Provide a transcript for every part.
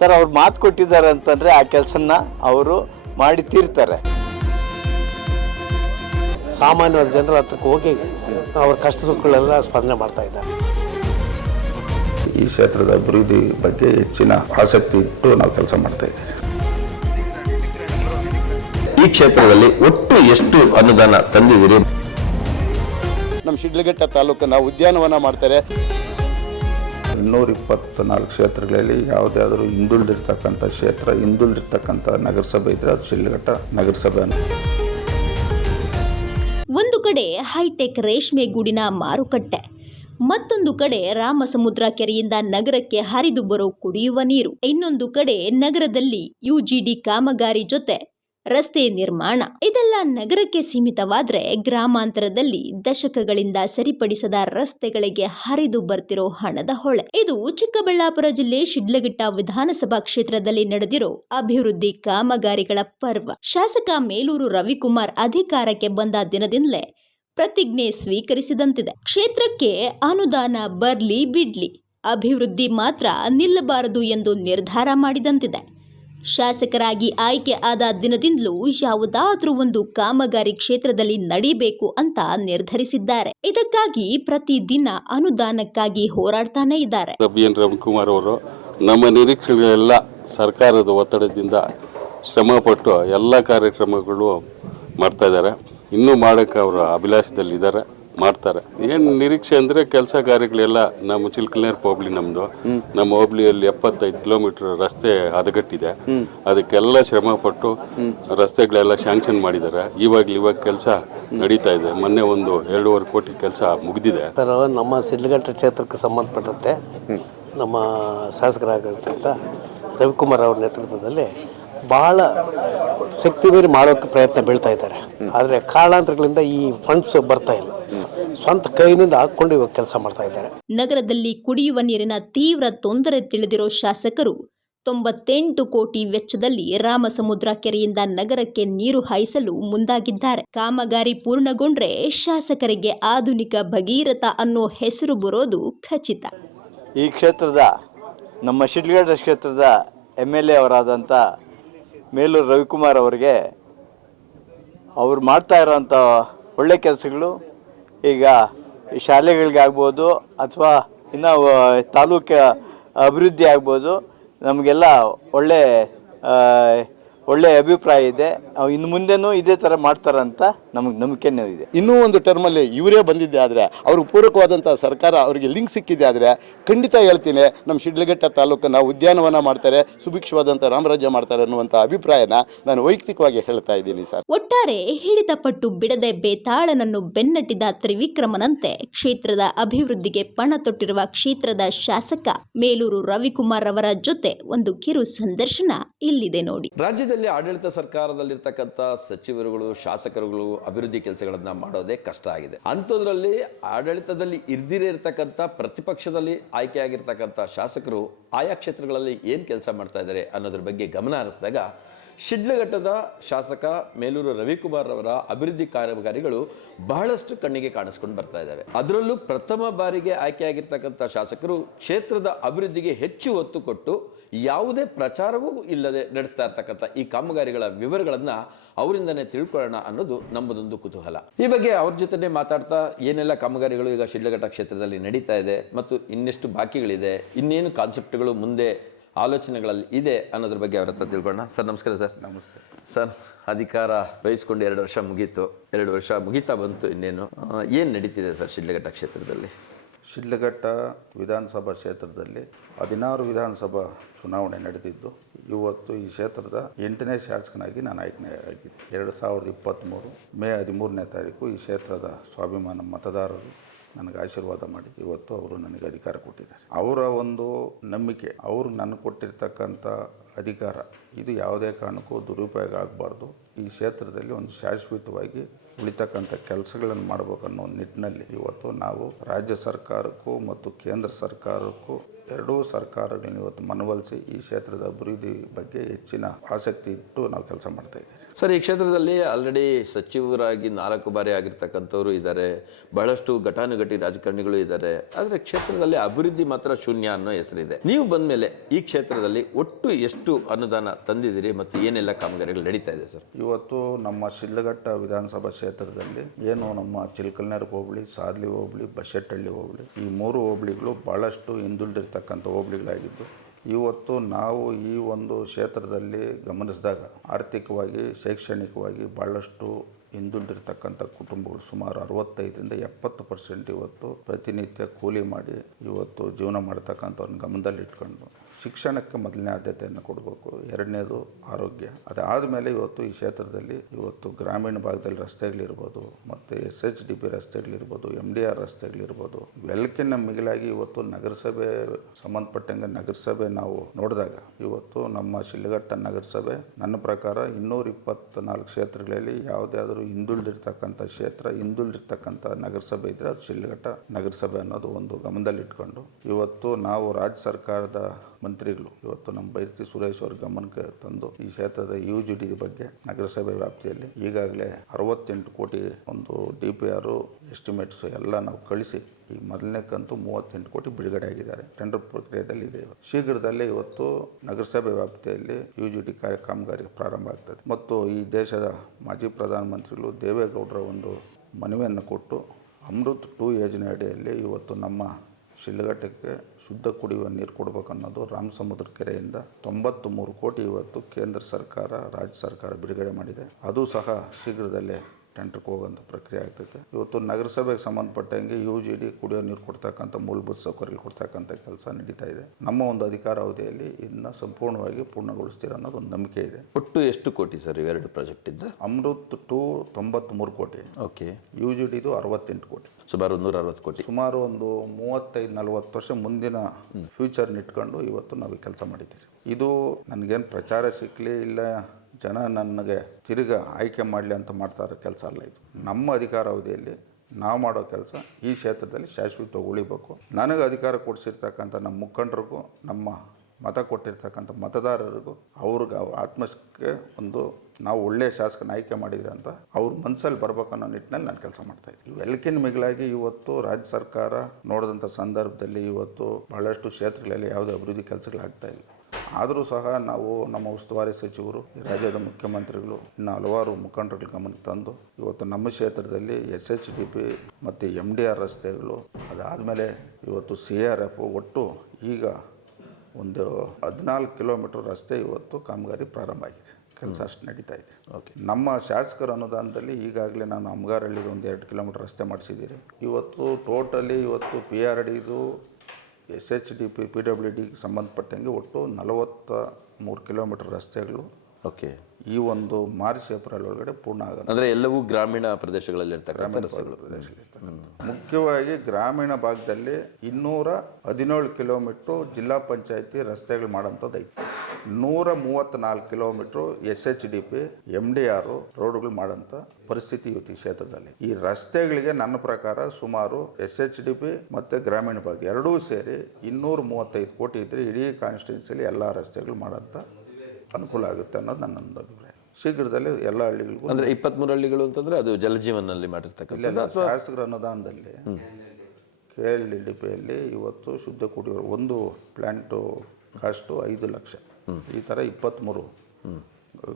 Sir ಅವ್ರು ಮಾತು ಕೊಟ್ಟಿದ್ದಾರೆ ಅಂತಂದರೆ ಆ ಕೆಲಸನ ಅವರು ಮಾಡಿ ತೀರ್ತಾರೆ. ಸಾಮಾನ್ಯವಾದ ಜನರ ಹತ್ರಕ್ಕೆ ಹೋಗಿ ಅವ್ರ ಕಷ್ಟ ಸುಖಗಳೆಲ್ಲ ಸ್ಪಂದನೆ ಮಾಡ್ತಾ ಇದ್ದಾರೆ. ಈ ಕ್ಷೇತ್ರದ ಅಭಿವೃದ್ಧಿ ಬಗ್ಗೆ ಹೆಚ್ಚಿನ ಆಸಕ್ತಿ ಇಟ್ಟು ನಾವು ಕೆಲಸ ಮಾಡ್ತಾ ಇದ್ದೀವಿ. ಈ ಕ್ಷೇತ್ರದಲ್ಲಿ ಒಟ್ಟು ಎಷ್ಟು ಅನುದಾನ ತಂದಿದ್ದೀರಿ? ನಮ್ಮ ಶಿಡ್ಲಘಟ್ಟ ತಾಲೂಕನ್ನು ಉದ್ಯಾನವನ ಮಾಡ್ತಾರೆ. 224 ಕ್ಷೇತ್ರಗಳಲ್ಲಿ ಯಾವುದಾದ್ರೂ ಹಿಂದುಳಿದಿರ್ತಕ್ಕಂಥ ಕ್ಷೇತ್ರ, ಹಿಂದುಳಿದಿರ್ತಕ್ಕಂಥ ನಗರಸಭೆ ಇದ್ದರೆ ಅದು ಶಿಡ್ಲಘಟ್ಟ ನಗರಸಭೆ. ಒಂದು ಕಡೆ ಹೈಟೆಕ್ ರೇಷ್ಮೆ ಗೂಡಿನ ಮಾರುಕಟ್ಟೆ, ಮತ್ತೊಂದು ಕಡೆ ರಾಮಸಮುದ್ರ ಕೆರೆಯಿಂದ ನಗರಕ್ಕೆ ಹರಿದು ಬರೋ ಕುಡಿಯುವ ನೀರು, ಇನ್ನೊಂದು ಕಡೆ ನಗರದಲ್ಲಿ ಯುಜಿಡಿ ಕಾಮಗಾರಿ ಜೊತೆ ರಸ್ತೆ ನಿರ್ಮಾಣ. ಇದೆಲ್ಲ ನಗರಕ್ಕೆ ಸೀಮಿತವಾದ್ರೆ ಗ್ರಾಮಾಂತರದಲ್ಲಿ ದಶಕಗಳಿಂದ ಸರಿಪಡಿಸದ ರಸ್ತೆಗಳಿಗೆ ಹರಿದು ಬರ್ತಿರೋ ಹಣದ ಹೊಳೆ. ಇದು ಚಿಕ್ಕಬಳ್ಳಾಪುರ ಜಿಲ್ಲೆ ಶಿಡ್ಲಘಟ್ಟ ವಿಧಾನಸಭಾ ಕ್ಷೇತ್ರದಲ್ಲಿ ನಡೆದಿರೋ ಅಭಿವೃದ್ಧಿ ಕಾಮಗಾರಿಗಳ ಪರ್ವ. ಶಾಸಕ ಮೇಲೂರು ರವಿಕುಮಾರ್ ಅಧಿಕಾರಕ್ಕೆ ಬಂದ ದಿನದಿಂದಲೇ ಪ್ರತಿಜ್ಞೆ ಸ್ವೀಕರಿಸಿದಂತಿದೆ. ಕ್ಷೇತ್ರಕ್ಕೆ ಅನುದಾನ ಬರ್ಲಿ ಬಿಡ್ಲಿ, ಅಭಿವೃದ್ಧಿ ಮಾತ್ರ ನಿಲ್ಲಬಾರದು ಎಂದು ನಿರ್ಧಾರ ಮಾಡಿದಂತಿದೆ. ಶಾಸಕರಾಗಿ ಆಯ್ಕೆ ಆದ ದಿನದಿಂದಲೂ ಯಾವುದಾದ್ರೂ ಒಂದು ಕಾಮಗಾರಿ ಕ್ಷೇತ್ರದಲ್ಲಿ ನಡೀಬೇಕು ಅಂತ ನಿರ್ಧರಿಸಿದ್ದಾರೆ. ಇದಕ್ಕಾಗಿ ಪ್ರತಿದಿನ ಅನುದಾನಕ್ಕಾಗಿ ಹೋರಾಡ್ತಾನೆ ಇದ್ದಾರೆ. ಬಿಎನ್ ರವಿಕುಮಾರ್ ಅವರು ನಮ್ಮ ನಿರೀಕ್ಷೆಗಳೆಲ್ಲ ಸರ್ಕಾರದ ಒತ್ತಡದಿಂದ ಶ್ರಮಪಟ್ಟು ಎಲ್ಲ ಕಾರ್ಯಕ್ರಮಗಳು ಮಾಡ್ತಾ ಇದ್ದಾರೆ. ಇನ್ನೂ ಮಾಡೋಕ್ಕೆ ಅವರು ಅಭಿಲಾಷದಲ್ಲಿದ್ದಾರೆ, ಮಾಡ್ತಾರೆ. ಏನು ನಿರೀಕ್ಷೆ ಅಂದರೆ ಕೆಲಸ ಕಾರ್ಯಗಳೆಲ್ಲ ನಮ್ಮ ಚಿಲ್ಕಲ್ನೇರ್ ಹೋಬಳಿ ನಮ್ಮದು, ನಮ್ಮ ಹೋಬಳಿಯಲ್ಲಿ 75 ಕಿಲೋಮೀಟರ್ ರಸ್ತೆ ಹದಗೆಟ್ಟಿದೆ. ಅದಕ್ಕೆಲ್ಲ ಶ್ರಮಪಟ್ಟು ರಸ್ತೆಗಳೆಲ್ಲ ಶಾಂಕ್ಷನ್ ಮಾಡಿದ್ದಾರೆ. ಇವಾಗ ಕೆಲಸ ನಡೀತಾ ಇದೆ. ಮೊನ್ನೆ ಒಂದು 2.5 ಕೋಟಿ ಕೆಲಸ ಮುಗಿದಿದೆ. ಸರ್, ನಮ್ಮ ಶಿಡ್ಲಘಟ್ಟ ಕ್ಷೇತ್ರಕ್ಕೆ ಸಂಬಂಧಪಟ್ಟಂತೆ ನಮ್ಮ ಶಾಸಕರಾಗಿರ್ತಕ್ಕಂಥ ರವಿಕುಮಾರ್ ಅವರ ನೇತೃತ್ವದಲ್ಲಿ ಭಾಳ ಶಕ್ತಿ ಮೀರಿ ಮಾಡೋಕ್ಕೆ ಪ್ರಯತ್ನ ಬೀಳ್ತಾ ಇದ್ದಾರೆ. ಆದರೆ ಕಾರಣಾಂತರಗಳಿಂದ ಈ ಫಂಡ್ಸ್ ಬರ್ತಾ ಇಲ್ಲ. ಸ್ವಂತ ಕೈನಿಂದ ಹಾಕೊಂಡು ಇವಾಗ ಕೆಲಸ ಮಾಡ್ತಾ ಇದ್ದಾರೆ. ನಗರದಲ್ಲಿ ಕುಡಿಯುವ ನೀರಿನ ತೀವ್ರ ತೊಂದರೆ ತಿಳಿದಿರೋ ಶಾಸಕರು 98 ಕೋಟಿ ವೆಚ್ಚದಲ್ಲಿ ರಾಮಸಮುದ್ರ ಕೆರೆಯಿಂದ ನಗರಕ್ಕೆ ನೀರು ಹಾಯಿಸಲು ಮುಂದಾಗಿದ್ದಾರೆ. ಕಾಮಗಾರಿ ಪೂರ್ಣಗೊಂಡ್ರೆ ಶಾಸಕರಿಗೆ ಆಧುನಿಕ ಭಗೀರಥ ಅನ್ನೋ ಹೆಸರು ಬರೋದು ಖಚಿತ. ಈ ಕ್ಷೇತ್ರದ ನಮ್ಮ ಶಿಡ್ಲಘಟ್ಟ ಕ್ಷೇತ್ರದ MLA ಅವರಾದಂಥ ಮೇಲೂರು ರವಿಕುಮಾರ್ ಅವರಿಗೆ ಅವ್ರು ಮಾಡ್ತಾ ಇರೋವಂಥ ಒಳ್ಳೆ ಕೆಲಸಗಳು ಈಗ ಶಾಲೆಗಳಿಗಾಗ್ಬೋದು ಅಥವಾ ಇನ್ನು ತಾಲೂಕು ಅಭಿವೃದ್ಧಿ ಆಗ್ಬೋದು, ನಮಗೆಲ್ಲ ಒಳ್ಳೆ ಅಭಿಪ್ರಾಯ ಇದೆ. ಇನ್ನು ಮುಂದೆನೂ ಇದೇ ಥರ ಮಾಡ್ತಾರಂತ ನಮಗೆ ನಂಬಿಕೆನೂ ಇದೆ. ಇನ್ನೂ ಒಂದು ಟರ್ಮಲ್ಲಿ ಇವರೇ ಬಂದಿದ್ದೆ ಆದರೆ ಅವ್ರಿಗೆ ಪೂರಕವಾದಂಥ ಸರ್ಕಾರ ಅವರಿಗೆ ಲಿಂಕ್ ಸಿಕ್ಕಿದೆ ಆದರೆ ಖಂಡಿತ ಹೇಳ್ತೀನಿ, ನಮ್ಮ ಶಿಡ್ಲಘಟ್ಟ ತಾಲೂಕನ್ನು ಉದ್ಯಾನವನ ಮಾಡ್ತಾರೆ, ಸುಭಿಕ್ಷವಾದಂಥ ರಾಮರಾಜ್ಯ ಮಾಡ್ತಾರೆ ಅನ್ನುವಂಥ ಅಭಿಪ್ರಾಯನ ನಾನು ವೈಯಕ್ತಿಕವಾಗಿ ಹೇಳ್ತಾ ಇದ್ದೀನಿ ಸರ್. ಒಟ್ಟಾರೆ ಹಿಡಿತ ಪಟ್ಟು ಬಿಡದೆ ಬೇತಾಳನನ್ನು ಬೆನ್ನಟ್ಟಿದ ತ್ರಿವಿಕ್ರಮನಂತೆ ಕ್ಷೇತ್ರದ ಅಭಿವೃದ್ಧಿಗೆ ಪಣ ತೊಟ್ಟಿರುವ ಕ್ಷೇತ್ರದ ಶಾಸಕ ಮೇಲೂರು ರವಿಕುಮಾರ್ ಅವರ ಜೊತೆ ಒಂದು ಕಿರು ಸಂದರ್ಶನ ಇಲ್ಲಿದೆ ನೋಡಿ. ರಾಜ್ಯದಲ್ಲಿ ಆಡಳಿತ ಸರ್ಕಾರದಲ್ಲಿರ್ತಕ್ಕಂಥ ಸಚಿವರುಗಳು, ಶಾಸಕರುಗಳು ಅಭಿವೃದ್ಧಿ ಕೆಲಸಗಳನ್ನ ಮಾಡೋದೇ ಕಷ್ಟ ಆಗಿದೆ. ಅಂಥದ್ರಲ್ಲಿ ಆಡಳಿತದಲ್ಲಿ ಇರ್ದಿರೇ ಇರತಕ್ಕಂಥ ಪ್ರತಿಪಕ್ಷದಲ್ಲಿ ಆಯ್ಕೆಯಾಗಿರ್ತಕ್ಕಂಥ ಶಾಸಕರು ಆಯಾ ಕ್ಷೇತ್ರಗಳಲ್ಲಿ ಏನು ಕೆಲಸ ಮಾಡ್ತಾ ಇದ್ದಾರೆ ಅನ್ನೋದ್ರ ಬಗ್ಗೆ ಗಮನ ಹರಿಸಿದಾಗ ಶಿಡ್ಲಘಟ್ಟದ ಶಾಸಕ ಮೇಲೂರು ರವಿಕುಮಾರ್ ಅವರ ಅಭಿವೃದ್ಧಿ ಕಾಮಗಾರಿಗಳು ಬಹಳಷ್ಟು ಕಣ್ಣಿಗೆ ಕಾಣಿಸ್ಕೊಂಡು ಬರ್ತಾ ಇದ್ದಾವೆ. ಅದರಲ್ಲೂ ಪ್ರಥಮ ಬಾರಿಗೆ ಆಯ್ಕೆಯಾಗಿರ್ತಕ್ಕಂಥ ಶಾಸಕರು ಕ್ಷೇತ್ರದ ಅಭಿವೃದ್ಧಿಗೆ ಹೆಚ್ಚು ಒತ್ತು ಕೊಟ್ಟು ಯಾವುದೇ ಪ್ರಚಾರವೂ ಇಲ್ಲದೆ ನಡೆಸ್ತಾ ಇರ್ತಕ್ಕಂಥ ಈ ಕಾಮಗಾರಿಗಳ ವಿವರಗಳನ್ನ ಅವರಿಂದನೇ ತಿಳ್ಕೊಳ್ಳೋಣ ಅನ್ನೋದು ನಮ್ಮದೊಂದು ಕುತೂಹಲ. ಈ ಬಗ್ಗೆ ಅವ್ರ ಜೊತೆ ಮಾತಾಡ್ತಾ ಏನೆಲ್ಲ ಕಾಮಗಾರಿಗಳು ಈಗ ಶಿಡ್ಲಘಟ್ಟ ಕ್ಷೇತ್ರದಲ್ಲಿ ನಡೀತಾ ಇದೆ ಮತ್ತು ಇನ್ನೆಷ್ಟು ಬಾಕಿಗಳಿದೆ, ಇನ್ನೇನು ಕಾನ್ಸೆಪ್ಟ್ಗಳು ಮುಂದೆ ಆಲೋಚನೆಗಳಲ್ಲಿ ಇದೆ ಅನ್ನೋದ್ರ ಬಗ್ಗೆ ಅವ್ರ ಹತ್ರ ತಿಳ್ಕೊಳ್ಳೋಣ. ಸರ್ ನಮಸ್ಕಾರ. ಸರ್ ನಮಸ್ತೆ ಸರ್. ಅಧಿಕಾರ ವಹಿಸ್ಕೊಂಡು 2 ವರ್ಷ ಮುಗೀತು, 2 ವರ್ಷ ಮುಗೀತಾ ಬಂತು, ಇನ್ನೇನು ಏನು ನಡೀತಿದೆ ಸರ್ ಶಿಡ್ಲಘಟ್ಟ ಕ್ಷೇತ್ರದಲ್ಲಿ? ಶಿಡ್ಲಘಟ್ಟ ವಿಧಾನಸಭಾ ಕ್ಷೇತ್ರದಲ್ಲಿ 16 ವಿಧಾನಸಭಾ ಚುನಾವಣೆ ನಡೆದಿದ್ದು ಇವತ್ತು ಈ ಕ್ಷೇತ್ರದ 8ನೇ ಶಾಸಕನಾಗಿ ನಾನು ಆಯ್ಕೆಯಾಗಿದ್ದೆ. 2023 ಮೇ 13ನೇ ತಾರೀಕು ಈ ಕ್ಷೇತ್ರದ ಸ್ವಾಭಿಮಾನ ಮತದಾರರು ನನಗೆ ಆಶೀರ್ವಾದ ಮಾಡಿ ಇವತ್ತು ಅವರು ನನಗೆ ಅಧಿಕಾರ ಕೊಟ್ಟಿದ್ದಾರೆ. ಅವರ ಒಂದು ನಂಬಿಕೆ, ಅವರು ನನಗೆ ಕೊಟ್ಟಿರ್ತಕ್ಕಂಥ ಅಧಿಕಾರ ಇದು ಯಾವುದೇ ಕಾರಣಕ್ಕೂ ದುರುಪಯೋಗ ಆಗಬಾರ್ದು. ಈ ಕ್ಷೇತ್ರದಲ್ಲಿ ಒಂದು ಶಾಶ್ವತವಾಗಿ ಉಳಿತಕ್ಕಂಥ ಕೆಲಸಗಳನ್ನು ಮಾಡಬೇಕನ್ನೋ ನಿಟ್ಟಿನಲ್ಲಿ ಇವತ್ತು ನಾವು ರಾಜ್ಯ ಸರ್ಕಾರಕ್ಕೂ ಮತ್ತು ಕೇಂದ್ರ ಸರ್ಕಾರಕ್ಕೂ ಎರಡೂ ಸರ್ಕಾರಗಳನ್ನ ಇವತ್ತು ಮನವೊಲಿಸಿ ಈ ಕ್ಷೇತ್ರದ ಅಭಿವೃದ್ಧಿ ಬಗ್ಗೆ ಹೆಚ್ಚಿನ ಆಸಕ್ತಿ ಇಟ್ಟು ನಾವು ಕೆಲಸ ಮಾಡ್ತಾ ಇದ್ದೀವಿ. ಸರ್, ಈ ಕ್ಷೇತ್ರದಲ್ಲಿ ಆಲ್ರೆಡಿ ಸಚಿವರಾಗಿ 4 ಬಾರಿ ಆಗಿರ್ತಕ್ಕಂಥವ್ರು ಇದ್ದಾರೆ, ಬಹಳಷ್ಟು ಘಟಾನುಘಟಿ ರಾಜಕಾರಣಿಗಳು ಇದ್ದಾರೆ. ಆದರೆ ಕ್ಷೇತ್ರದಲ್ಲಿ ಅಭಿವೃದ್ಧಿ ಮಾತ್ರ ಶೂನ್ಯ ಅನ್ನೋ ಹೆಸರಿದೆ. ನೀವು ಬಂದ ಮೇಲೆ ಈ ಕ್ಷೇತ್ರದಲ್ಲಿ ಒಟ್ಟು ಎಷ್ಟು ಅನುದಾನ ತಂದಿದ್ದೀರಿ ಮತ್ತು ಏನೆಲ್ಲ ಕಾಮಗಾರಿಗಳು ನಡೀತಾ ಇದೆ ಸರ್? ಇವತ್ತು ನಮ್ಮ ಶಿಡ್ಲಘಟ್ಟ ವಿಧಾನಸಭಾ ಕ್ಷೇತ್ರದಲ್ಲಿ ಏನು ನಮ್ಮ ಚಿಲ್ಕಲ್ನೇರ ಹೋಬಳಿ, ಸಾದ್ಲಿ ಹೋಬಳಿ, ಬಶೆಟ್ಟಹಳ್ಳಿ ಹೋಬಳಿ, ಈ 3 ಹೋಬಳಿಗಳು ಭಾಳಷ್ಟು ಹಿಂದುಳಿದಿರ್ತಕ್ಕಂಥ ಹೋಬಳಿಗಳಾಗಿದ್ದು, ಇವತ್ತು ನಾವು ಈ ಒಂದು ಕ್ಷೇತ್ರದಲ್ಲಿ ಗಮನಿಸಿದಾಗ ಆರ್ಥಿಕವಾಗಿ, ಶೈಕ್ಷಣಿಕವಾಗಿ ಭಾಳಷ್ಟು ಹಿಂದುಳಿದಿರ್ತಕ್ಕಂಥ ಕುಟುಂಬಗಳು ಸುಮಾರು 65ರಿಂದ 70% ಇವತ್ತು ಪ್ರತಿನಿತ್ಯ ಕೂಲಿ ಮಾಡಿ ಇವತ್ತು ಜೀವನ ಮಾಡ್ತಕ್ಕಂಥವ್ರನ್ನ ಗಮನದಲ್ಲಿ ಇಟ್ಕೊಂಡು ಶಿಕ್ಷಣಕ್ಕೆ ಮೊದಲನೇ ಆದ್ಯತೆಯನ್ನು ಕೊಡಬೇಕು. ಎರಡನೇದು ಆರೋಗ್ಯ. ಅದಾದ ಮೇಲೆ ಇವತ್ತು ಈ ಕ್ಷೇತ್ರದಲ್ಲಿ ಇವತ್ತು ಗ್ರಾಮೀಣ ಭಾಗದಲ್ಲಿ ರಸ್ತೆಗಳಿರ್ಬೋದು, ಮತ್ತು SHDP ರಸ್ತೆಗಳಿರ್ಬೋದು, MDR ರಸ್ತೆಗಳಿರ್ಬೋದು, ಇವೆಲ್ಲಕ್ಕಿಂತ ಮಿಗಿಲಾಗಿ ಇವತ್ತು ನಗರಸಭೆ ಸಂಬಂಧಪಟ್ಟಂಗೆ ನಗರಸಭೆ ನಾವು ನೋಡಿದಾಗ ಇವತ್ತು ನಮ್ಮ ಶಿಡ್ಲಘಟ್ಟ ನಗರಸಭೆ ನನ್ನ ಪ್ರಕಾರ 224 ಕ್ಷೇತ್ರಗಳಲ್ಲಿ ಯಾವುದಾದ್ರೂ ಹಿಂದುಳಿದಿರ್ತಕ್ಕಂಥ ಕ್ಷೇತ್ರ, ಹಿಂದುಳಿದಿರ್ತಕ್ಕಂಥ ನಗರಸಭೆ ಇದ್ದರೆ ಅದು ಶಿಡ್ಲಘಟ್ಟ ನಗರಸಭೆ ಅನ್ನೋದು ಒಂದು ಗಮನದಲ್ಲಿಟ್ಕೊಂಡು ಇವತ್ತು ನಾವು ರಾಜ್ಯ ಸರ್ಕಾರದ ಮಂತ್ರಿಗಳು ಇವತ್ತು ನಮ್ಮ ಬೈರತಿ ಸುರೇಶ್ ಅವ್ರ ಗಮನಕ್ಕೆ ತಂದು ಈ ಕ್ಷೇತ್ರದ UGD ಬಗ್ಗೆ ನಗರಸಭೆ ವ್ಯಾಪ್ತಿಯಲ್ಲಿ ಈಗಾಗಲೇ 68 ಕೋಟಿ ಒಂದು DPR ಎಸ್ಟಿಮೇಟ್ಸ್ ಎಲ್ಲ ನಾವು ಕಳಿಸಿ ಈಗ ಮೊದಲನೇ ಕಂತು 38 ಕೋಟಿ ಬಿಡುಗಡೆ ಆಗಿದ್ದಾರೆ. ಟೆಂಡರ್ ಪ್ರಕ್ರಿಯೆಯಲ್ಲಿ ಇದೆ. ಶೀಘ್ರದಲ್ಲೇ ಇವತ್ತು ನಗರಸಭೆ ವ್ಯಾಪ್ತಿಯಲ್ಲಿ UGD ಕಾಮಗಾರಿ ಪ್ರಾರಂಭ ಆಗ್ತದೆ. ಮತ್ತು ಈ ದೇಶದ ಮಾಜಿ ಪ್ರಧಾನಮಂತ್ರಿಗಳು ದೇವೇಗೌಡರ ಒಂದು ಮನವಿಯನ್ನು ಕೊಟ್ಟು ಅಮೃತ್ 2 ಯೋಜನೆ ಅಡಿಯಲ್ಲಿ ಇವತ್ತು ನಮ್ಮ ಶಿಡ್ಲಘಟ್ಟಕ್ಕೆ ಶುದ್ಧ ಕುಡಿಯುವ ನೀರು ಕೊಡಬೇಕನ್ನೋದು ರಾಮಸಮುದ್ರ ಕೆರೆಯಿಂದ 93 ಕೋಟಿ ಇವತ್ತು ಕೇಂದ್ರ ಸರ್ಕಾರ, ರಾಜ್ಯ ಸರ್ಕಾರ ಬಿಡುಗಡೆ ಮಾಡಿದೆ. ಅದು ಸಹ ಶೀಘ್ರದಲ್ಲೇ ಟೆಂಡರ್ಗೆ ಹೋಗೋಂಥ ಪ್ರಕ್ರಿಯೆ ಆಗ್ತೈತೆ. ಇವತ್ತು ನಗರಸಭೆಗೆ ಸಂಬಂಧಪಟ್ಟಂಗೆ UGD ಕುಡಿಯೋ ನೀರು ಕೊಡ್ತಕ್ಕಂಥ ಮೂಲಭೂತ ಸೌಕರ್ಯಗಳು ಕೊಡ್ತಕ್ಕಂಥ ಕೆಲಸ ನಡೀತಾ ಇದೆ. ನಮ್ಮ ಒಂದು ಅಧಿಕಾರಾವಧಿಯಲ್ಲಿ ಇದನ್ನ ಸಂಪೂರ್ಣವಾಗಿ ಪೂರ್ಣಗೊಳಿಸ್ತೀರ ಅನ್ನೋದು ಒಂದು ನಂಬಿಕೆ ಇದೆ. ಒಟ್ಟು ಎಷ್ಟು ಕೋಟಿ ಸರ್ ಇವೆರಡು ಪ್ರಾಜೆಕ್ಟ್ ಇದ್ದ? ಅಮೃತ್ 2 93 ಕೋಟಿ, ಓಕೆ. UGD 68 ಕೋಟಿ, ಸುಮಾರು 160 ಕೋಟಿ. ಸುಮಾರು ಒಂದು 35-40 ವರ್ಷ ಮುಂದಿನ ಫ್ಯೂಚರ್ನ ಇಟ್ಕೊಂಡು ಇವತ್ತು ನಾವು ಕೆಲಸ ಮಾಡಿದ್ದೀವಿ. ಇದು ನನಗೇನು ಪ್ರಚಾರ ಸಿಕ್ಕಲಿ ಇಲ್ಲ ಜನ ನನಗೆ ತಿರುಗ ಆಯ್ಕೆ ಮಾಡಲಿ ಅಂತ ಮಾಡ್ತಾ ಕೆಲಸ ಅಲ್ಲ. ಇದು ನಮ್ಮ ಅಧಿಕಾರಾವಧಿಯಲ್ಲಿ ನಾವು ಮಾಡೋ ಕೆಲಸ ಈ ಕ್ಷೇತ್ರದಲ್ಲಿ ಶಾಶ್ವತವಾಗಿ ಉಳಿಬೇಕು. ನನಗೆ ಅಧಿಕಾರ ಕೊಡಿಸಿರ್ತಕ್ಕಂಥ ನಮ್ಮ ಮುಖಂಡರಿಗೂ, ನಮ್ಮ ಮತ ಕೊಟ್ಟಿರ್ತಕ್ಕಂಥ ಮತದಾರರಿಗೂ, ಅವ್ರಿಗೆ ಆತ್ಮಕ್ಕೆ ಒಂದು ನಾವು ಒಳ್ಳೆಯ ಶಾಸಕನ ಆಯ್ಕೆ ಮಾಡಿದ್ರಿ ಅಂತ ಅವ್ರ ಮನಸ್ಸಲ್ಲಿ ಬರ್ಬೇಕನ್ನೋ ನಿಟ್ಟಿನಲ್ಲಿ ನಾನು ಕೆಲಸ ಮಾಡ್ತಾಯಿದ್ದೆ. ಇವೆಲ್ಲಕ್ಕಿಂತ ಮಿಗಿಲಾಗಿ ಇವತ್ತು ರಾಜ್ಯ ಸರ್ಕಾರ ನೋಡಿದಂಥ ಸಂದರ್ಭದಲ್ಲಿ ಇವತ್ತು ಭಾಳಷ್ಟು ಕ್ಷೇತ್ರಗಳಲ್ಲಿ ಯಾವುದೇ ಅಭಿವೃದ್ಧಿ ಕೆಲಸಗಳಾಗ್ತಾ ಇಲ್ಲ. ಆದರೂ ಸಹ ನಾವು ನಮ್ಮ ಉಸ್ತುವಾರಿ ಸಚಿವರು, ಈ ರಾಜ್ಯದ ಮುಖ್ಯಮಂತ್ರಿಗಳು, ಇನ್ನು ಹಲವಾರು ಮುಖಂಡರುಗಳ ಗಮನಕ್ಕೆ ತಂದು ಇವತ್ತು ನಮ್ಮ ಕ್ಷೇತ್ರದಲ್ಲಿ SHDP ಮತ್ತು MDR ರಸ್ತೆಗಳು, ಅದಾದಮೇಲೆ ಇವತ್ತು CRF ಒಟ್ಟು ಈಗ ಒಂದು 14 ಕಿಲೋಮೀಟರ್ ರಸ್ತೆ ಇವತ್ತು ಕಾಮಗಾರಿ ಪ್ರಾರಂಭ ಆಗಿದೆ. ಕೆಲಸ ಅಷ್ಟು ನಡೀತಾ ಇದೆ. ಓಕೆ. ನಮ್ಮ ಶಾಸಕರ ಅನುದಾನದಲ್ಲಿ ಈಗಾಗಲೇ ನಾನು ಅಮ್ಗಾರಹಳ್ಳಿಗೆ ಒಂದು 2 ಕಿಲೋಮೀಟರ್ ರಸ್ತೆ ಮಾಡಿಸಿದ್ದೀರಿ. ಇವತ್ತು ಟೋಟಲಿ ಇವತ್ತು PRDದು SHDP PWD ಸಂಬಂಧಪಟ್ಟಂಗೆ ಒಟ್ಟು 43 ಕಿಲೋಮೀಟರ್ ರಸ್ತೆಗಳು ಓಕೆ ಈ ಒಂದು ಮಾರ್ಚ್ ಏಪ್ರಿಲ್ ಒಳಗಡೆ ಪೂರ್ಣ ಆಗುತ್ತೆ. ಅಂದರೆ ಎಲ್ಲವೂ ಗ್ರಾಮೀಣ ಪ್ರದೇಶಗಳಲ್ಲಿ ಇರ್ತಕ್ಕಂಥ ಮುಖ್ಯವಾಗಿ ಗ್ರಾಮೀಣ ಭಾಗದಲ್ಲಿ 217 ಕಿಲೋಮೀಟ್ರು ಜಿಲ್ಲಾ ಪಂಚಾಯತಿ ರಸ್ತೆಗಳು ಮಾಡೋಂಥದ್ದು ಐತೆ. 134 ಕಿಲೋಮೀಟ್ರು SHDP MDR ರೋಡ್ಗಳು ಮಾಡೋಂಥ ಪರಿಸ್ಥಿತಿ ಇವತ್ತು ಈ ಕ್ಷೇತ್ರದಲ್ಲಿ. ಈ ರಸ್ತೆಗಳಿಗೆ ನನ್ನ ಪ್ರಕಾರ ಸುಮಾರು SHDP ಮತ್ತು ಗ್ರಾಮೀಣ ಭಾಗ ಎರಡೂ ಸೇರಿ 235 ಕೋಟಿ ಇದ್ದರೆ ಇಡೀ ಕಾನ್ಸ್ಟಿಟ್ಯೂನ್ಸಿಯಲ್ಲಿ ಎಲ್ಲ ರಸ್ತೆಗಳು ಮಾಡೋಂಥ ಅನುಕೂಲ ಆಗುತ್ತೆ ಅನ್ನೋದು ನನ್ನೊಂದು ಅಭಿಪ್ರಾಯ. ಶೀಘ್ರದಲ್ಲೇ ಎಲ್ಲ ಹಳ್ಳಿಗಳಿಗೂ, ಅಂದರೆ 23 ಹಳ್ಳಿಗಳು ಅಂತಂದರೆ ಅದು ಜಲಜೀವನಲ್ಲಿ ಮಾಡಿರ್ತಕ್ಕಂಥ ಶಾಸಕರ ಅನುದಾನದಲ್ಲಿ KLDPಯಲ್ಲಿ ಇವತ್ತು ಶುದ್ಧ ಕುಡಿಯುವ ಒಂದು ಪ್ಲ್ಯಾಂಟು ಕಾಸ್ಟು 5 ಲಕ್ಷ. ಈ ಥರ 23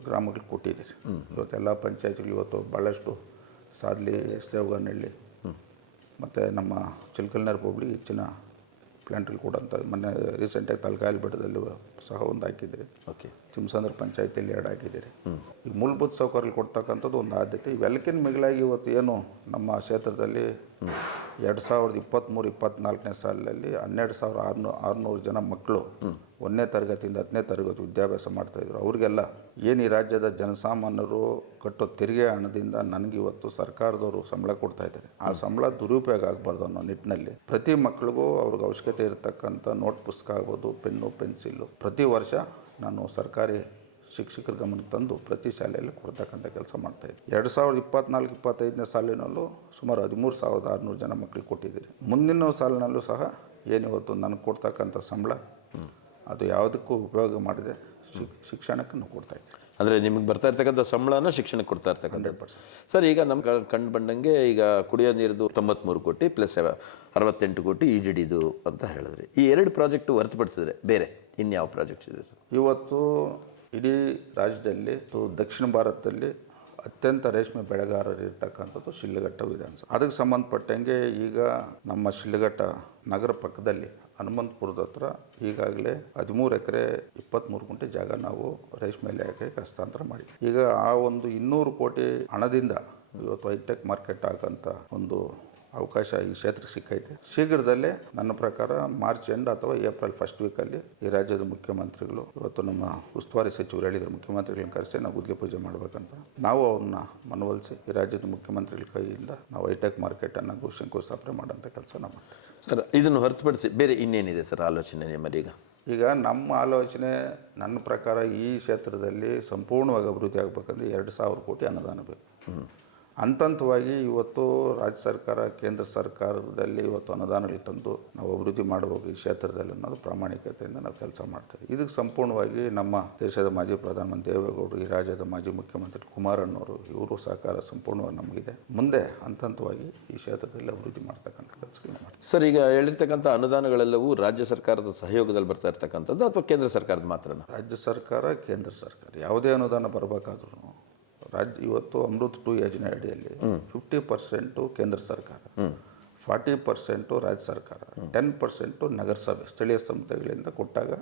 ಗ್ರಾಮಗಳಿಗೆ ಕೊಟ್ಟಿದ್ದೀರಿ. ಇವತ್ತೆಲ್ಲ ಪಂಚಾಯತ್ಗಳು ಇವತ್ತು ಭಾಳಷ್ಟು ಸಾದ್ಲಿ, ದೇವಗಾನಹಳ್ಳಿ ಮತ್ತು ನಮ್ಮ ಚಿಲ್ಕಲ್ನೇರ ಹೋಬಳಿ ಹೆಚ್ಚಿನ ಪ್ಲ್ಯಾಂಟ್ಗಳು ಕೊಡೋಂಥ ಮೊನ್ನೆ ರೀಸೆಂಟಾಗಿ ತಲಕಾಯಲು ಬೆಟ್ಟದಲ್ಲೂ ಸಹ ಒಂದು ಹಾಕಿದ್ದೀರಿ. ಓಕೆ. ತಿಮ್ಸಂದ್ರ ಪಂಚಾಯತಿಯಲ್ಲಿ 2 ಹಾಕಿದ್ದೀರಿ. ಈಗ ಮೂಲಭೂತ ಸೌಕರ್ಯಗಳು ಕೊಡ್ತಕ್ಕಂಥದ್ದು ಒಂದು ಆದ್ಯತೆ. ಇವೆಲ್ಲಕ್ಕಿಂತ ಮಿಗಿಲಾಗಿ ಇವತ್ತು ಏನು ನಮ್ಮ ಕ್ಷೇತ್ರದಲ್ಲಿ 2023-24ನೇ ಸಾಲಿನಲ್ಲಿ 12,600 ಜನ ಮಕ್ಕಳು 1ನೇ ತರಗತಿಯಿಂದ 10ನೇ ತರಗತಿ ವಿದ್ಯಾಭ್ಯಾಸ ಮಾಡ್ತಾಯಿದ್ರು. ಅವ್ರಿಗೆಲ್ಲ ಏನು ಈ ರಾಜ್ಯದ ಜನಸಾಮಾನ್ಯರು ಕಟ್ಟೋ ತೆರಿಗೆ ಹಣದಿಂದ ನನಗೆ ಇವತ್ತು ಸರ್ಕಾರದವರು ಸಂಬಳ ಕೊಡ್ತಾ ಇದ್ದಾರೆ. ಆ ಸಂಬಳ ದುರುಪಯೋಗ ಆಗಬಾರ್ದು ಅನ್ನೋ ನಿಟ್ಟಿನಲ್ಲಿ ಪ್ರತಿ ಮಕ್ಕಳಿಗೂ ಅವ್ರಿಗೆ ಅವಶ್ಯಕತೆ ಇರತಕ್ಕಂಥ ನೋಟ್ ಪುಸ್ತಕ ಆಗ್ಬೋದು, ಪೆನ್ನು, ಪೆನ್ಸಿಲ್ಲು ಪ್ರತಿ ವರ್ಷ ನಾನು ಸರ್ಕಾರಿ ಶಿಕ್ಷಕರ ಗಮನಕ್ಕೆ ತಂದು ಪ್ರತಿ ಶಾಲೆಯಲ್ಲಿ ಕೊಡ್ತಕ್ಕಂಥ ಕೆಲಸ ಮಾಡ್ತಾಯಿದ್ದೆ. 2024-25ನೇ ಸಾಲಿನಲ್ಲೂ ಸುಮಾರು 13,600 ಜನ ಮಕ್ಕಳಿಗೆ ಕೊಟ್ಟಿದ್ದೀರಿ. ಮುಂದಿನ ಸಾಲಿನಲ್ಲೂ ಸಹ ಏನಿವತ್ತು ನನಗೆ ಕೊಡ್ತಕ್ಕಂಥ ಸಂಬಳ ಅದು ಯಾವುದಕ್ಕೂ ಉಪಯೋಗ ಮಾಡಿದೆ ಶಿಕ್ಷಣಕ್ಕೆ ನಾವು ಕೊಡ್ತಾಯಿದ್ದೀವಿ. ಅಂದರೆ ನಿಮಗೆ ಬರ್ತಾ ಇರ್ತಕ್ಕಂಥ ಸಂಬಳನ ಶಿಕ್ಷಣಕ್ಕೆ ಕೊಡ್ತಾ ಇರ್ತಕ್ಕಂಥ. ಸರ್, ಈಗ ನಮ್ಮ ಕಂಡು ಬಂದಂಗೆ ಈಗ ಕುಡಿಯೋ ನೀರಿದು 93 ಕೋಟಿ ಪ್ಲಸ್ 68 ಕೋಟಿ EGDದು ಅಂತ ಹೇಳಿದ್ರಿ. ಈ 2 ಪ್ರಾಜೆಕ್ಟು ಹೊರತುಪಡಿಸಿದ್ರೆ ಬೇರೆ ಇನ್ಯಾವ ಪ್ರಾಜೆಕ್ಟ್ಸ್ ಇದೆ ಸರ್? ಇವತ್ತು ಇಡೀ ರಾಜ್ಯದಲ್ಲಿ ದಕ್ಷಿಣ ಭಾರತದಲ್ಲಿ ಅತ್ಯಂತ ರೇಷ್ಮೆ ಬೆಳೆಗಾರರು ಇರ್ತಕ್ಕಂಥದ್ದು ಶಿಡ್ಲಘಟ್ಟ ವಿಧಾನಸಭೆ. ಅದಕ್ಕೆ ಸಂಬಂಧಪಟ್ಟಂಗೆ ಈಗ ನಮ್ಮ ಶಿಡ್ಲಘಟ್ಟ ನಗರ ಪಕ್ಕದಲ್ಲಿ ಹನುಮಂತಪುರದ ಹತ್ರ ಈಗಾಗಲೇ 13 ಎಕರೆ 23 ಗುಂಟೆ ಜಾಗ ನಾವು ರೇಷ್ಮೆ ಇಲಾಖೆಗೆ ಹಸ್ತಾಂತರ ಮಾಡಿದ್ವಿ. ಈಗ ಆ ಒಂದು 200 ಕೋಟಿ ಹಣದಿಂದ ಇವತ್ತು ಹೈಟೆಕ್ ಮಾರ್ಕೆಟ್ ಆಗಂತ ಒಂದು ಅವಕಾಶ ಈ ಕ್ಷೇತ್ರಕ್ಕೆ ಸಿಕ್ಕೈತೆ. ಶೀಘ್ರದಲ್ಲೇ ನನ್ನ ಪ್ರಕಾರ ಮಾರ್ಚ್ ಎಂಡ್ ಅಥವಾ ಏಪ್ರಿಲ್ ಫಸ್ಟ್ ವೀಕಲ್ಲಿ ಈ ರಾಜ್ಯದ ಮುಖ್ಯಮಂತ್ರಿಗಳು, ಇವತ್ತು ನಮ್ಮ ಉಸ್ತುವಾರಿ ಸಚಿವರು ಹೇಳಿದರು, ಮುಖ್ಯಮಂತ್ರಿಗಳನ್ನ ಕರೆಸಿ ನಾವು ಗುದ್ಲಿ ಪೂಜೆ ಮಾಡಬೇಕಂತ. ನಾವು ಅವ್ರನ್ನ ಮನವೊಲಿಸಿ ಈ ರಾಜ್ಯದ ಮುಖ್ಯಮಂತ್ರಿಗಳ ಕೈಯಿಂದ ನಾವು ಹೈಟೆಕ್ ಮಾರ್ಕೆಟನ್ನು ಶಂಕುಸ್ಥಾಪನೆ ಮಾಡೋಂಥ ಕೆಲಸ ನಾವು ಮಾಡ್ತೀವಿ. ಸರ್, ಇದನ್ನು ಹೊರತುಪಡಿಸಿ ಬೇರೆ ಇನ್ನೇನಿದೆ ಸರ್ ಆಲೋಚನೆ ನಿಮ್ಮಲ್ಲಿ? ಈಗ ನಮ್ಮ ಆಲೋಚನೆ ನನ್ನ ಪ್ರಕಾರ ಈ ಕ್ಷೇತ್ರದಲ್ಲಿ ಸಂಪೂರ್ಣವಾಗಿ ಅಭಿವೃದ್ಧಿ ಆಗಬೇಕಂದ್ರೆ 2,000 ಕೋಟಿ ಅನುದಾನ ಬೇಕು. ಹಂತವಾಗಿ ಇವತ್ತು ರಾಜ್ಯ ಸರ್ಕಾರ ಕೇಂದ್ರ ಸರ್ಕಾರದಲ್ಲಿ ಇವತ್ತು ಅನುದಾನಗಳು ತಂದು ನಾವು ಅಭಿವೃದ್ಧಿ ಮಾಡಬೇಕು ಈ ಕ್ಷೇತ್ರದಲ್ಲಿ ಅನ್ನೋದು ಪ್ರಾಮಾಣಿಕತೆಯಿಂದ ನಾವು ಕೆಲಸ ಮಾಡ್ತೇವೆ. ಇದಕ್ಕೆ ಸಂಪೂರ್ಣವಾಗಿ ನಮ್ಮ ದೇಶದ ಮಾಜಿ ಪ್ರಧಾನಮಂತ್ರಿ ದೇವೇಗೌಡರು, ಈ ರಾಜ್ಯದ ಮಾಜಿ ಮುಖ್ಯಮಂತ್ರಿ ಕುಮಾರಣ್ಣವರು, ಇವರು ಸಹಕಾರ ಸಂಪೂರ್ಣವಾಗಿ ನಮಗಿದೆ. ಮುಂದೆ ಹಂತವಾಗಿ ಈ ಕ್ಷೇತ್ರದಲ್ಲಿ ಅಭಿವೃದ್ಧಿ ಮಾಡ್ತಕ್ಕಂಥ ಕೆಲಸಗಳನ್ನ ಮಾಡ್ತೀವಿ. ಸರ್, ಈಗ ಹೇಳಿರ್ತಕ್ಕಂಥ ಅನುದಾನಗಳೆಲ್ಲವೂ ರಾಜ್ಯ ಸರ್ಕಾರದ ಸಹಯೋಗದಲ್ಲಿ ಬರ್ತಾ ಇರ್ತಕ್ಕಂಥದ್ದು ಅಥವಾ ಕೇಂದ್ರ ಸರ್ಕಾರದ ಮಾತ್ರನ? ರಾಜ್ಯ ಸರ್ಕಾರ, ಕೇಂದ್ರ ಸರ್ಕಾರ ಯಾವುದೇ ಅನುದಾನ ಬರಬೇಕಾದ್ರೂ ರಾಜ್ಯ ಇವತ್ತು ಅಮೃತ್ 2 ಯೋಜನೆ ಅಡಿಯಲ್ಲಿ 50% ಕೇಂದ್ರ ಸರ್ಕಾರ, 40% ರಾಜ್ಯ ಸರ್ಕಾರ, 10% ನಗರಸಭೆ ಸ್ಥಳೀಯ ಸಂಸ್ಥೆಗಳಿಂದ ಕೊಟ್ಟಾಗ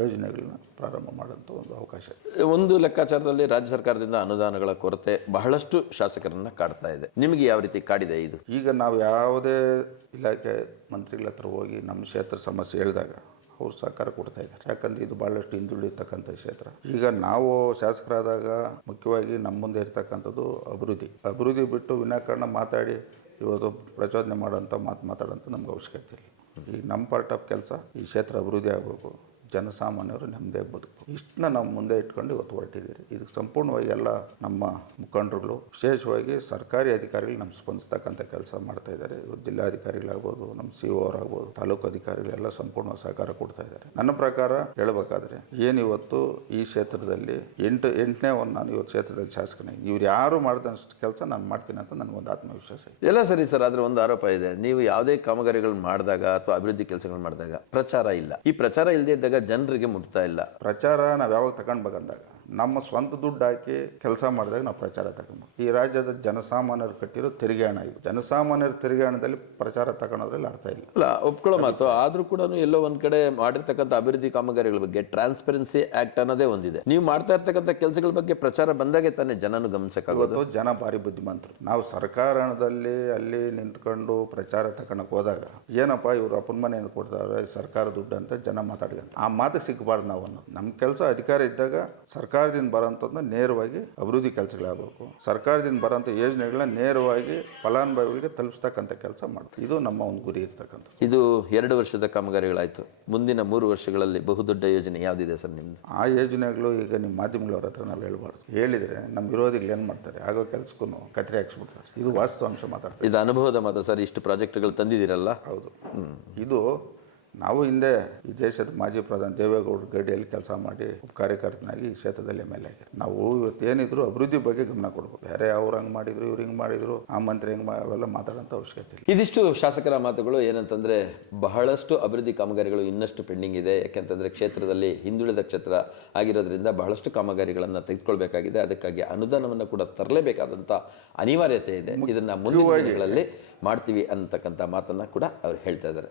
ಯೋಜನೆಗಳನ್ನ ಪ್ರಾರಂಭ ಮಾಡೋಂಥ ಒಂದು ಅವಕಾಶ. ಒಂದು ಲೆಕ್ಕಾಚಾರದಲ್ಲಿ ರಾಜ್ಯ ಸರ್ಕಾರದಿಂದ ಅನುದಾನಗಳ ಕೊರತೆ ಬಹಳಷ್ಟು ಶಾಸಕರನ್ನ ಕಾಡ್ತಾ ಇದೆ. ನಿಮಗೆ ಯಾವ ರೀತಿ ಕಾಡಿದೆ ಇದು? ಈಗ ನಾವು ಯಾವುದೇ ಇಲಾಖೆ ಮಂತ್ರಿಗಳ ಹತ್ರ ಹೋಗಿ ನಮ್ಮ ಕ್ಷೇತ್ರ ಸಮಸ್ಯೆ ಹೇಳಿದಾಗ ಅವ್ರು ಸಹಕಾರ ಕೊಡ್ತಾ ಇದ್ದಾರೆ. ಯಾಕಂದರೆ ಇದು ಭಾಳಷ್ಟು ಹಿಂದುಳಿತಕ್ಕಂಥ ಕ್ಷೇತ್ರ. ಈಗ ನಾವು ಶಾಸಕರಾದಾಗ ಮುಖ್ಯವಾಗಿ ನಮ್ಮ ಮುಂದೆ ಇರ್ತಕ್ಕಂಥದ್ದು ಅಭಿವೃದ್ಧಿ ಬಿಟ್ಟು ವಿನಾಕಾರಣ ಮಾತಾಡಿ ಇವತ್ತು ಪ್ರಚೋದನೆ ಮಾಡೋಂಥ ಮಾತಾಡೋಂಥ ನಮ್ಗೆ ಅವಶ್ಯಕತೆ ಇಲ್ಲ. ಈಗ ನಮ್ಮ ಪಾರ್ಟ್ ಆಫ್ ಕೆಲಸ ಈ ಕ್ಷೇತ್ರ ಅಭಿವೃದ್ಧಿ ಆಗಬೇಕು, ಜನಸಾಮಾನ್ಯರು ನೆಮ್ಮದಿಯಾಗಿ ಬದುಕು, ಇಷ್ಟನ್ನ ನಾವು ಮುಂದೆ ಇಟ್ಕೊಂಡು ಇವತ್ತು ಹೊರಟಿದ್ದೀರಿ. ಇದಕ್ಕೆ ಸಂಪೂರ್ಣವಾಗಿ ಎಲ್ಲ ನಮ್ಮ ಮುಖಂಡರುಗಳು, ವಿಶೇಷವಾಗಿ ಸರ್ಕಾರಿ ಅಧಿಕಾರಿಗಳು ನಮ್ಮ ಸ್ಪಂದಿಸ್ತಕ್ಕಂಥ ಕೆಲಸ ಮಾಡ್ತಾ ಇದ್ದಾರೆ. ಇವತ್ತು ಜಿಲ್ಲಾಧಿಕಾರಿಗಳಾಗ್ಬೋದು, ನಮ್ಮ CO ಅವರಾಗ್ಬೋದು, ತಾಲೂಕು ಅಧಿಕಾರಿಗಳೆಲ್ಲ ಸಂಪೂರ್ಣ ಸಹಕಾರ ಕೊಡ್ತಾ ಇದ್ದಾರೆ. ನನ್ನ ಪ್ರಕಾರ ಹೇಳಬೇಕಾದ್ರೆ ಏನಿವತ್ತು ಈ ಕ್ಷೇತ್ರದಲ್ಲಿ ಎಂಟನೇ ನಾನು ಇವತ್ತು ಕ್ಷೇತ್ರದಲ್ಲಿ ಶಾಸಕನಾಗಿ ಇವ್ರು ಯಾರು ಮಾಡಿದಷ್ಟು ಕೆಲಸ ನಾನು ಮಾಡ್ತೀನಿ ಅಂತ ನನಗೊಂದು ಆತ್ಮವಿಶ್ವಾಸ ಇದೆ. ಎಲ್ಲ ಸರಿ ಸರ್, ಆದರೆ ಒಂದು ಆರೋಪ ಇದೆ, ನೀವು ಯಾವುದೇ ಕಾಮಗಾರಿಗಳು ಮಾಡಿದಾಗ ಅಥವಾ ಅಭಿವೃದ್ಧಿ ಕೆಲಸಗಳು ಮಾಡಿದಾಗ ಪ್ರಚಾರ ಇಲ್ಲ. ಈ ಪ್ರಚಾರ ಇಲ್ಲದೆ ಇದ್ದಾಗ ಜನರಿಗೆ ಮುಟ್ತಾ ಇಲ್ಲ. ಪ್ರಚಾರ ನಾವು ಯಾವಾಗ ತಗೊಂಡ್ಬೇಕಂದಾಗ ನಮ್ಮ ಸ್ವಂತ ದುಡ್ಡು ಹಾಕಿ ಕೆಲಸ ಮಾಡಿದಾಗ ನಾವು ಪ್ರಚಾರ ತಗೊಂಡು, ಈ ರಾಜ್ಯದ ಜನಸಾಮಾನ್ಯರು ಕಟ್ಟಿರೋ ತೆರಿಗೆ ಹಣ ಇದು. ಜನಸಾಮಾನ್ಯರ ತೆರಿಗೆ ಹಣದಲ್ಲಿ ಪ್ರಚಾರ ತಗೊಳೋದ್ರಲ್ಲಿ ಅರ್ಥ ಇಲ್ಲ. ಅಲ್ಲ, ಒಪ್ಕೊಳ್ಳೋ ಮಾತು. ಆದ್ರೂ ಕೂಡ ಎಲ್ಲೋ ಒಂದ್ ಕಡೆ ಮಾಡಿರ್ತಕ್ಕಂಥ ಅಭಿವೃದ್ಧಿ ಕಾಮಗಾರಿಗಳ ಬಗ್ಗೆ ಟ್ರಾನ್ಸ್ಪರೆನ್ಸಿ ಆಕ್ಟ್ ಅನ್ನೋದೇ ಒಂದಿದೆ. ನೀವು ಮಾಡ್ತಾ ಇರ್ತಕ್ಕಂಥ ಕೆಲಸಗಳ ಬಗ್ಗೆ ಪ್ರಚಾರ ಬಂದಾಗೆ ತಾನೇ ಜನನು ಗಮನಿಸಕ್ಕಾಗೋದು. ಜನ ಭಾರಿ ಬುದ್ಧಿಮಂತರು. ನಾವು ಸರ್ಕಾರ ಹಣದಲ್ಲಿ ಅಲ್ಲಿ ನಿಂತ್ಕೊಂಡು ಪ್ರಚಾರ ತಗೊಳಕ್ ಹೋದಾಗ ಏನಪ್ಪ ಇವ್ರು ಅಪ್ಪನ ಮನೆಯಿಂದ ಕೊಡ್ತಾರೆ ಸರ್ಕಾರ ದುಡ್ಡು ಅಂತ ಜನ ಮಾತಾಡ್ಕೊಂತ ಆ ಮಾತಿಗೆ ಸಿಕ್ಕಬಾರ್ದು. ನಾವು ನಮ್ಮ ಕೆಲಸ ಅಧಿಕಾರ ಇದ್ದಾಗ ಸರ್ಕಾರದಿಂದ ಬರೋಂಥದ್ದನ್ನ ನೇರವಾಗಿ ಅಭಿವೃದ್ಧಿ ಕೆಲಸಗಳಾಗಬೇಕು. ಸರ್ಕಾರದಿಂದ ಬರೋಂಥ ಯೋಜನೆಗಳನ್ನ ನೇರವಾಗಿ ಫಲಾನುಭವಿಗಳಿಗೆ ತಲುಪಿಸ್ತಕ್ಕಂಥ ಕೆಲಸ ಮಾಡ್ತೀವಿ. ಇದು ನಮ್ಮ ಒಂದು ಗುರಿ ಇರ್ತಕ್ಕಂಥ. ಇದು 2 ವರ್ಷದ ಕಾಮಗಾರಿಗಳಾಯಿತು. ಮುಂದಿನ 3 ವರ್ಷಗಳಲ್ಲಿ ಬಹುದೊಡ್ಡ ಯೋಜನೆ ಯಾವುದಿದೆ ಸರ್ ನಿಮ್ದು? ಆ ಯೋಜನೆಗಳು ಈಗ ನಿಮ್ಮ ಮಾಧ್ಯಮಗಳವ್ರ ಹತ್ರ ನಾವು ಹೇಳ್ಬಾರ್ದು. ಹೇಳಿದರೆ ನಮ್ಮ ವಿರೋಧಿಗಳು ಏನು ಮಾಡ್ತಾರೆ, ಆಗೋ ಕೆಲಸಕ್ಕೂ ಕತ್ರಿ ಹಾಕ್ಸ್ಬಿಡ್ತಾರೆ. ಇದು ವಾಸ್ತವಾಂಶ ಮಾತಾಡ್ತಾರೆ. ಇದು ಅನುಭವದ ಮಾತು ಸರ್. ಇಷ್ಟು ಪ್ರಾಜೆಕ್ಟ್ಗಳು ತಂದಿದ್ದೀರಲ್ಲ. ಹೌದು. ಇದು ನಾವು ಹಿಂದೆ ಈ ದೇಶದ ಮಾಜಿ ಪ್ರಧಾನಿ ದೇವೇಗೌಡರ ಗಡಿಯಲ್ಲಿ ಕೆಲಸ ಮಾಡಿ ಕಾರ್ಯಕರ್ತನಾಗಿ ಈ ಕ್ಷೇತ್ರದಲ್ಲಿ MLA ಆಗಿದೆ. ನಾವು ಇವತ್ತೇನಿದ್ರು ಅಭಿವೃದ್ಧಿ ಬಗ್ಗೆ ಗಮನ ಕೊಡಬೇಕು. ಬೇರೆ ಅವ್ರು ಹಂಗೆ ಮಾಡಿದ್ರು, ಇವ್ರು ಹಿಂಗೆ ಮಾಡಿದ್ರು, ಆ ಮಂತ್ರಿ ಹಿಂಗೆ ಅವೆಲ್ಲ ಮಾತಾಡೋಂಥ ಅವಶ್ಯಕತೆ ಇಲ್ಲ. ಇದಿಷ್ಟು ಶಾಸಕರ ಮಾತುಗಳು. ಏನಂತಂದರೆ ಬಹಳಷ್ಟು ಅಭಿವೃದ್ಧಿ ಕಾಮಗಾರಿಗಳು ಇನ್ನಷ್ಟು ಪೆಂಡಿಂಗ್ ಇದೆ. ಯಾಕೆಂತಂದರೆ ಕ್ಷೇತ್ರದಲ್ಲಿ ಹಿಂದುಳಿದ ಕ್ಷೇತ್ರ ಆಗಿರೋದ್ರಿಂದ ಬಹಳಷ್ಟು ಕಾಮಗಾರಿಗಳನ್ನು ತೆಗೆದುಕೊಳ್ಬೇಕಾಗಿದೆ. ಅದಕ್ಕಾಗಿ ಅನುದಾನವನ್ನು ಕೂಡ ತರಲೇಬೇಕಾದಂಥ ಅನಿವಾರ್ಯತೆ ಇದೆ. ಇದನ್ನು ಮುಂದಿನ ದಿನಗಳಲ್ಲಿ ಮಾಡ್ತೀವಿ ಅನ್ನತಕ್ಕಂಥ ಮಾತನ್ನು ಕೂಡ ಅವ್ರು ಹೇಳ್ತಾ ಇದ್ದಾರೆ.